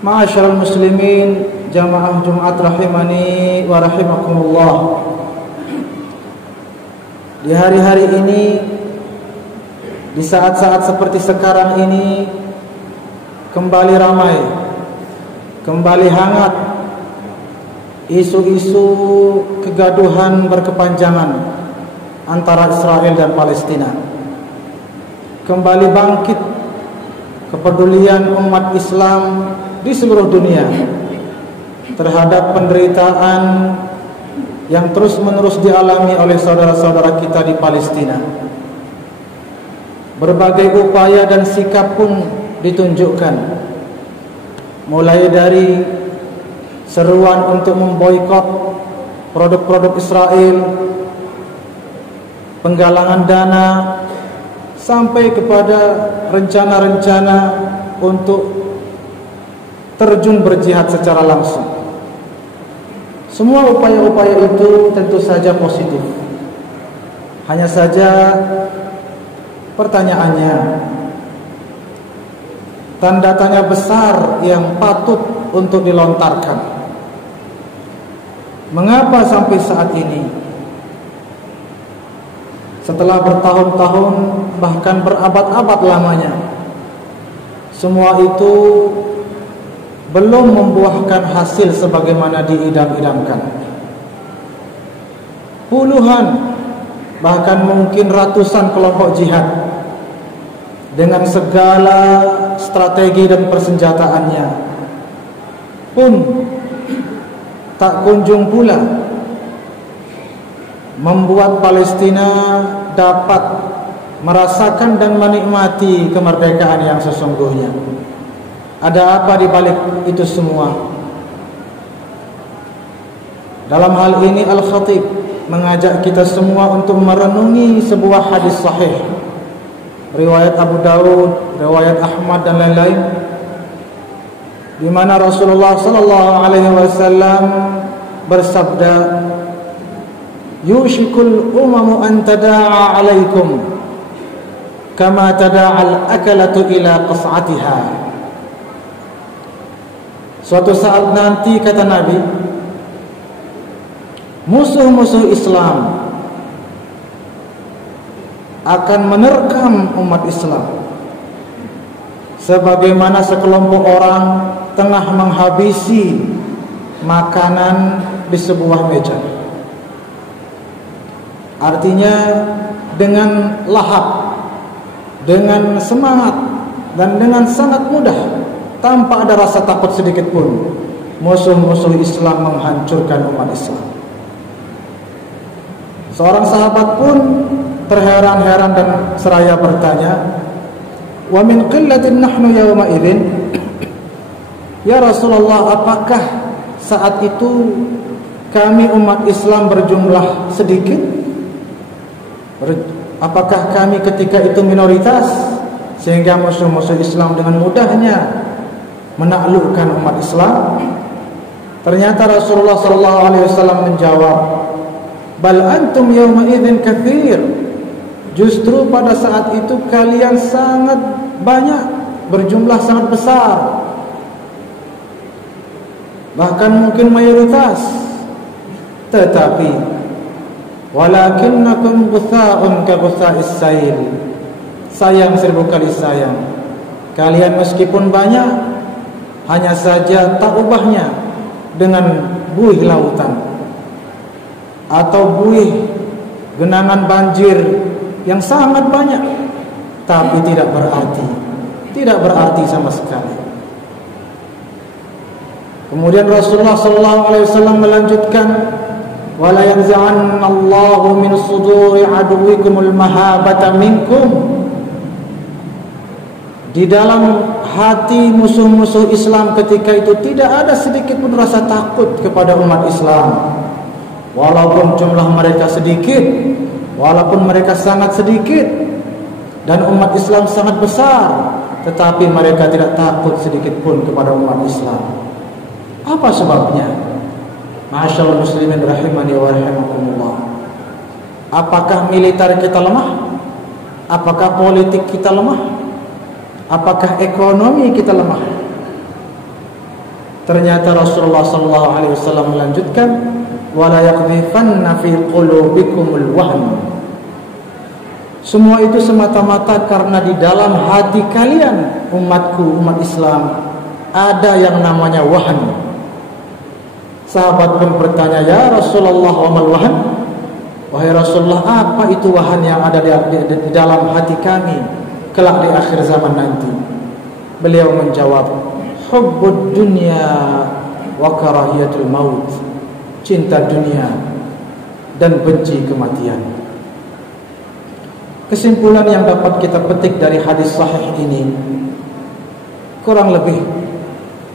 Ma'asyiral muslimin, jamaah Jumat rahimani wa rahimakumullah. Di hari-hari ini, di saat-saat seperti sekarang ini, kembali ramai, kembali hangat isu-isu kegaduhan berkepanjangan antara Israel dan Palestina. Kembali bangkit kepedulian umat Islam di seluruh dunia terhadap penderitaan yang terus-menerus dialami oleh saudara-saudara kita di Palestina. Berbagai upaya dan sikap pun ditunjukkan, mulai dari seruan untuk memboikot produk-produk Israel, penggalangan dana, sampai kepada rencana-rencana untuk terjun berjihad secara langsung. Semua upaya-upaya itu tentu saja positif. Hanya saja pertanyaannya, tanda tanya besar yang patut untuk dilontarkan. Mengapa sampai saat ini, setelah bertahun-tahun bahkan berabad-abad lamanya, semua itu belum membuahkan hasil sebagaimana diidam-idamkan? Puluhan, bahkan mungkin ratusan kelompok jihad dengan segala strategi dan persenjataannya pun tak kunjung pula membuat Palestina dapat merasakan dan menikmati kemerdekaan yang sesungguhnya. Ada apa di balik itu semua? Dalam hal ini Al-Khatib mengajak kita semua untuk merenungi sebuah hadis sahih, riwayat Abu Daud, riwayat Ahmad dan lain-lain, di mana Rasulullah sallallahu alaihi wasallam bersabda, "Yushikul umamu an tada'a 'alaikum kama tada'al akalatu ila qas'atiha." Suatu saat nanti, kata Nabi, musuh-musuh Islam akan menerkam umat Islam sebagaimana sekelompok orang tengah menghabisi makanan di sebuah meja. Artinya dengan lahap, dengan semangat, dan dengan sangat mudah, tanpa ada rasa takut sedikit pun, musuh-musuh Islam menghancurkan umat Islam. Seorang sahabat pun terheran-heran dan seraya bertanya, "Wa min qillatin nahnu yawma idzin?" Ya Rasulullah, apakah saat itu kami umat Islam berjumlah sedikit? Apakah kami ketika itu minoritas sehingga musuh-musuh Islam dengan mudahnya menaklukkan umat Islam? Ternyata Rasulullah sallallahu alaihi wasallam menjawab, "Bal antum yawma idzin katsir." Justru pada saat itu kalian sangat banyak, berjumlah sangat besar, bahkan mungkin mayoritas. Tetapi walakinnakum ghutha'un ka ghutha'is sail. Sayang, seribu kali sayang, kalian meskipun banyak, hanya saja tak ubahnya dengan buih lautan atau buih genangan banjir yang sangat banyak, tapi tidak berarti sama sekali. Kemudian Rasulullah SAW melanjutkan, "Wala yanza'anna Allahu min suduri aduwikumul mahabata minkum." Di dalam hati musuh-musuh Islam ketika itu tidak ada sedikit pun rasa takut kepada umat Islam. Walaupun jumlah mereka sedikit, walaupun mereka sangat sedikit, dan umat Islam sangat besar, tetapi mereka tidak takut sedikit pun kepada umat Islam. Apa sebabnya? Ma'asyiral muslimin rahimani wa rahimakumullah. Apakah militer kita lemah? Apakah politik kita lemah? Apakah ekonomi kita lemah? Ternyata Rasulullah SAW melanjutkan, wala yaqdhifanna fi qulubikumul wahn. Semua itu semata-mata karena di dalam hati kalian, umatku, umat Islam, ada yang namanya wahn. Sahabat pun bertanya, ya Rasulullah, wa mal wahn? Wahai Rasulullah, apa itu wahn yang ada di dalam hati kami kelak di akhir zaman nanti? Beliau menjawab, hubbud dunya wa karahiyatul maut. Cinta dunia dan benci kematian. Kesimpulan yang dapat kita petik dari hadis sahih ini kurang lebih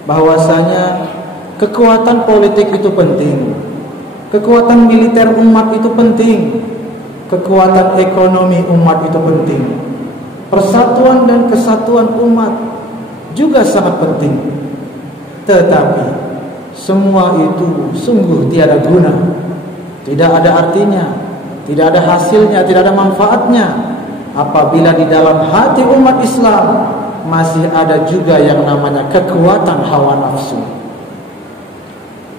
bahwasanya kekuatan politik itu penting, kekuatan militer umat itu penting, kekuatan ekonomi umat itu penting, persatuan dan kesatuan umat juga sangat penting. Tetapi semua itu sungguh tiada guna, tidak ada artinya, tidak ada hasilnya, tidak ada manfaatnya apabila di dalam hati umat Islam masih ada juga yang namanya kekuatan hawa nafsu.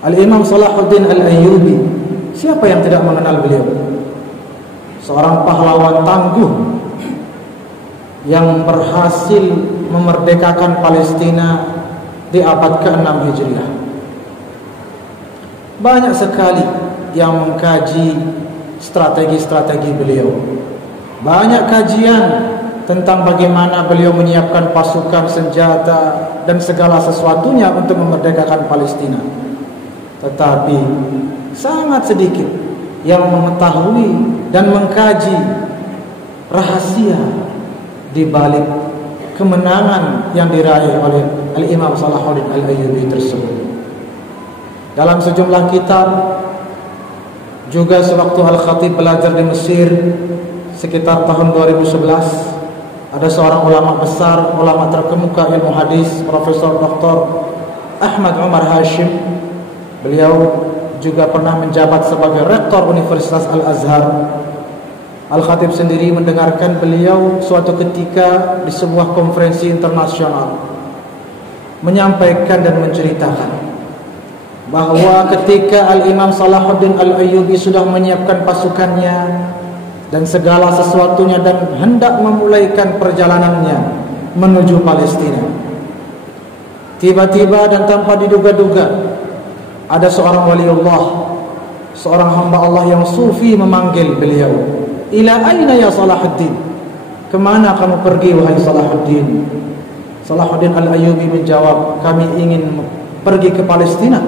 Al-Imam Salahuddin Al-Ayyubi, siapa yang tidak mengenal beliau? Seorang pahlawan tangguh yang berhasil memerdekakan Palestina di abad ke-6 Hijriah. Banyak sekali yang mengkaji strategi-strategi beliau. Banyak kajian tentang bagaimana beliau menyiapkan pasukan, senjata dan segala sesuatunya untuk memerdekakan Palestina. Tetapi sangat sedikit yang mengetahui dan mengkaji rahasia di balik kemenangan yang diraih oleh Al-Imam Salahuddin Al-Ayyubi tersebut. Dalam sejumlah kitab, juga sewaktu Al-Khatib belajar di Mesir sekitar tahun 2011, ada seorang ulama besar, ulama terkemuka ilmu hadis, Profesor Dr. Ahmad Umar Hashim. Beliau juga pernah menjabat sebagai rektor Universitas Al-Azhar. Al-Khatib sendiri mendengarkan beliau suatu ketika di sebuah konferensi internasional menyampaikan dan menceritakan bahwa ketika Al-Imam Salahuddin Al-Ayyubi sudah menyiapkan pasukannya dan segala sesuatunya dan hendak memulaikan perjalanannya menuju Palestina, tiba-tiba dan tanpa diduga-duga ada seorang waliullah, seorang hamba Allah yang sufi memanggil beliau, ila aina ya Salahuddin? Kemana kamu pergi wahai Salahuddin? Salahuddin Al-Ayyubi menjawab, kami ingin pergi ke Palestina,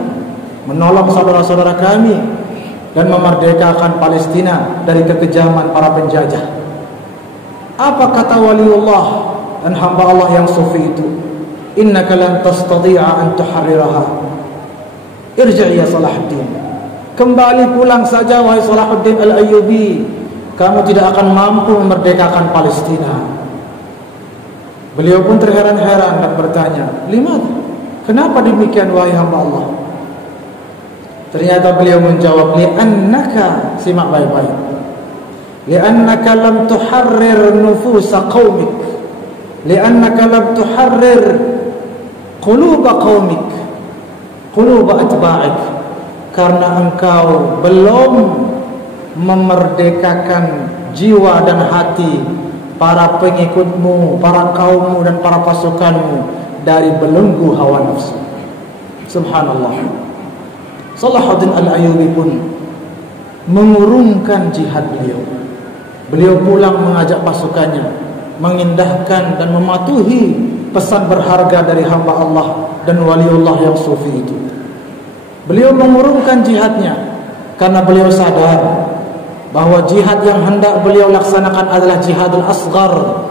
menolong saudara-saudara kami dan memerdekakan Palestina dari kekejaman para penjajah. Apa kata waliullah dan hamba Allah yang sufi itu? Innaka lan tastati'a an tuharriraha. Irji' ya Salahuddin. Kembali pulang saja wahai Salahuddin Al-Ayyubi. Kamu tidak akan mampu memerdekakan Palestina. Beliau pun terheran-heran dan bertanya, "Limadha? Kenapa demikian wahai hamba Allah?" Ternyata beliau menjawab, li'annaka, simak baik-baik, li'annaka lam tuharrir nufusa qaumik, li'annaka lam tuharrir quluba qaumik, quluba atba'ik, karena engkau belum memerdekakan jiwa dan hati para pengikutmu, para kaummu dan para pasukanmu dari belenggu hawa nafsu. Subhanallah. Salahuddin Al-Ayyubi pun mengurungkan jihad beliau. Beliau pulang mengajak pasukannya mengindahkan dan mematuhi pesan berharga dari hamba Allah dan waliullah yang sufi itu. Beliau mengurungkan jihadnya karena beliau sadar bahwa jihad yang hendak beliau laksanakan adalah jihadul asghar,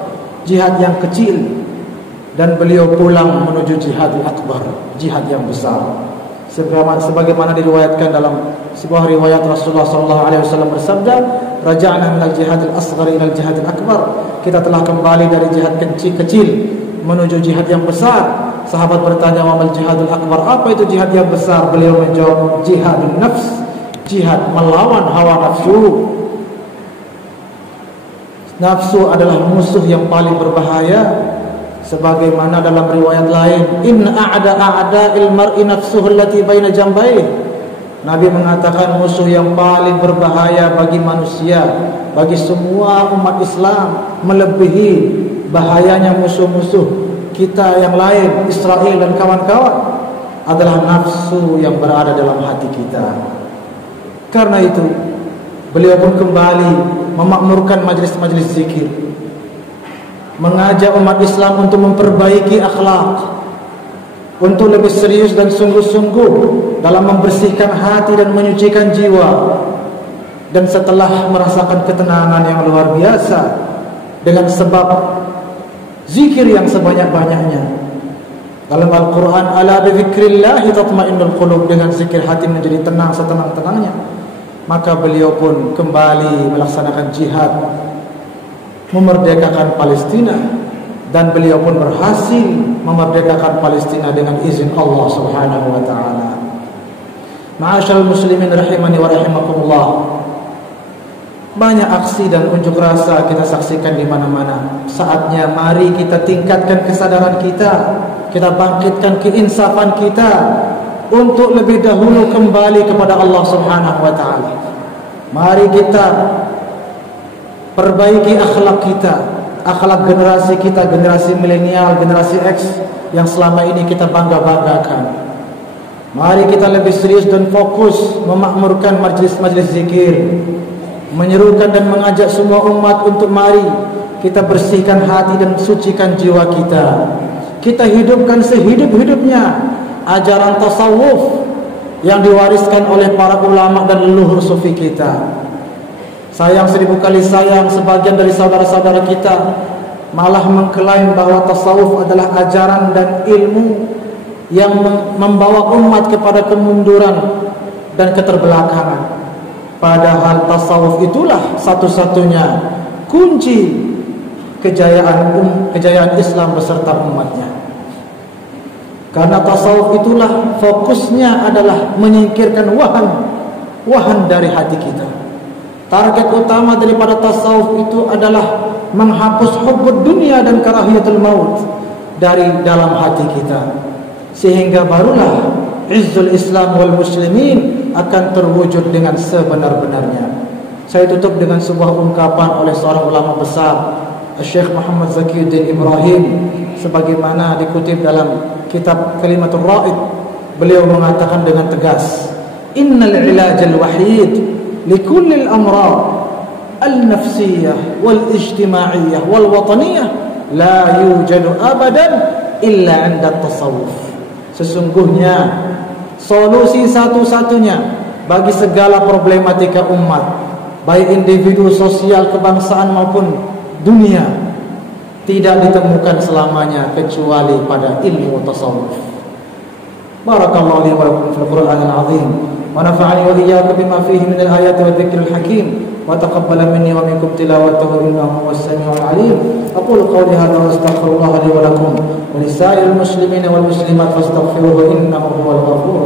jihad yang kecil, dan beliau pulang menuju jihadul akbar, jihad yang besar. Sebagaimana diriwayatkan dalam sebuah riwayat Rasulullah SAW bersabda, raja'na minal jihadil asghar ilal jihadil akbar. Kita telah kembali dari jihad kecil menuju jihad yang besar. Sahabat bertanya, wa mal jihadul akbar? Apa itu jihad yang besar? Beliau menjawab, jihadun nafs, jihad melawan hawa nafsu. Nafsu adalah musuh yang paling berbahaya. sebagaimana dalam riwayat lain, in a'da'il mar'i nafsuhu allati baina jambayhi. Nabi mengatakan musuh yang paling berbahaya bagi manusia, bagi semua umat Islam, melebihi bahayanya musuh-musuh kita yang lain, Israel dan kawan-kawan, adalah nafsu yang berada dalam hati kita. Karena itu beliau pun kembali memakmurkan majlis-majlis zikir, mengajak umat Islam untuk memperbaiki akhlak, untuk lebih serius dan sungguh-sungguh dalam membersihkan hati dan menyucikan jiwa. Dan setelah merasakan ketenangan yang luar biasa dengan sebab zikir yang sebanyak-banyaknya, dalam Al-Quran, ala bidzikrillahi tatma'innul qulub, dengan zikir hati menjadi tenang setenang-tenangnya. Maka beliau pun kembali melaksanakan jihad, memerdekakan Palestina, dan beliau pun berhasil memerdekakan Palestina dengan izin Allah Subhanahu wa taala. Ma'asyiral muslimin rahimani wa rahimakumullah. Banyak aksi dan unjuk rasa kita saksikan di mana-mana. Saatnya mari kita tingkatkan kesadaran kita, kita bangkitkan keinsafan kita untuk lebih dahulu kembali kepada Allah Subhanahu wa taala. Mari kita perbaiki akhlak kita, akhlak generasi kita, generasi milenial, generasi X yang selama ini kita bangga-banggakan. Mari kita lebih serius dan fokus memakmurkan majlis-majlis zikir, menyerukan dan mengajak semua umat untuk mari kita bersihkan hati dan sucikan jiwa kita. Kita hidupkan sehidup-hidupnya ajaran tasawuf yang diwariskan oleh para ulama dan leluhur sufi kita. Sayang seribu kali sayang, sebagian dari saudara-saudara kita malah mengklaim bahwa tasawuf adalah ajaran dan ilmu yang membawa umat kepada kemunduran dan keterbelakangan. Padahal tasawuf itulah satu-satunya kunci kejayaan Islam beserta umatnya. Karena tasawuf itulah fokusnya adalah menyingkirkan wahan dari hati kita. Target utama daripada tasawuf itu adalah menghapus hubbud dunia dan karahiyatul maut dari dalam hati kita, sehingga barulah izzul Islam wal muslimin akan terwujud dengan sebenar-benarnya. Saya tutup dengan sebuah ungkapan oleh seorang ulama besar, Syekh Muhammad Zakiyuddin Ibrahim, sebagaimana dikutip dalam kitab Kalimatul Ra'id. Beliau mengatakan dengan tegas, innal ilajal wahid likullil amrad al-nafsiyah wal-ijtimaiyah wal-wataniyah la yujadu abadan illa 'inda tasawuf. Sesungguhnya solusi satu-satunya bagi segala problematika umat, baik individu, sosial, kebangsaan maupun dunia, tidak ditemukan selamanya kecuali pada ilmu tasawuf. Barakallahu li wa lakum fil Qur'anil 'azim wa nafa'ani wa iyyakum bima fihi min al-ayati wa dhikril hakim wa taqabbala minni wa minkum tilawatahu innahu huwas samiul 'alim. Aqulu qawli hadha wa astaghfirullah li wa lakum wa lisa'iril muslimin wal muslimat fastaghfiruhu innahu huwal ghafurur